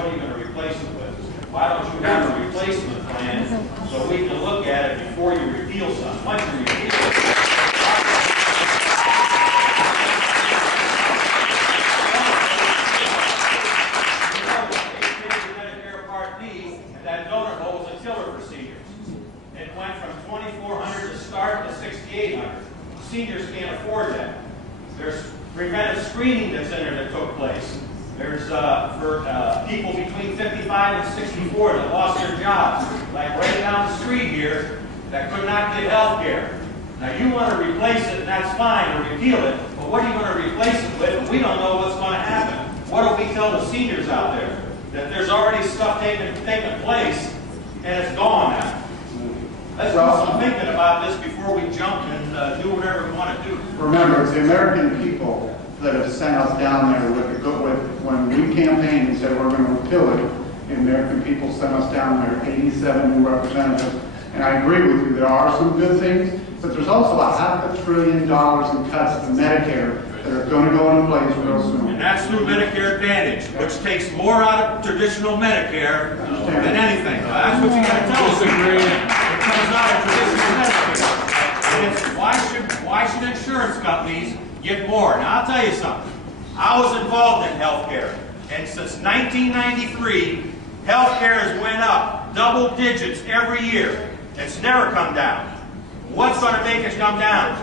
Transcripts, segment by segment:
what are you going to replace it with? Why don't you have a replacement plan so we can look at it before you repeal something? Once you repeal it, that donut hole was a killer for seniors. It went from $2,400 to start to $6,800. Seniors can't afford that. There's preventive screening that's in there that took place. There's for people between 55 and 64 that lost their jobs, like right down the street here, that could not get health care. Now you want to replace it, and that's fine, or repeal it, but what are you going to replace it with? And we don't know what's going to happen. What do we tell the seniors out there? That there's already stuff taking place, and it's gone now. Let's do some thinking about this before we jump and do whatever we want to do. Remember, it's the American people that have sent us down there when we campaigned and said we're going to repeal it. The American people sent us down there, 87 new representatives. And I agree with you, there are some good things, but there's also a $500 billion in cuts to Medicare that are going to go into place real soon. And that's through Medicare Advantage, which takes more out of traditional Medicare than anything. That's what you got to tell us. It comes out of traditional Medicare. And it's why should insurance companies get more? Now I'll tell you something. I was involved in healthcare, and since 1993, healthcare has went up double digits every year. It's never come down. What's going to make it come down?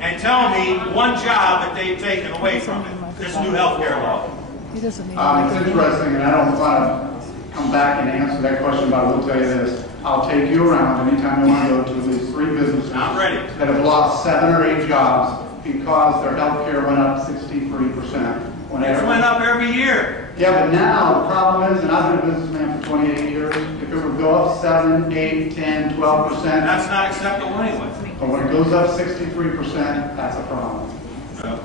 And tell me one job that they've taken away from it. This new health care law. It's interesting, and I don't want to come back and answer that question, but I will tell you this. I'll take you around anytime you want to go to at least 3 businesses that have lost 7 or 8 jobs because their health care went up 63%. It's went up every year. Yeah, but now the problem is, and I've been a businessman for 28 years, if it would go up 7, 8, 10, 12%. That's not acceptable anyway. But when it goes up 63%, that's a problem. Yeah.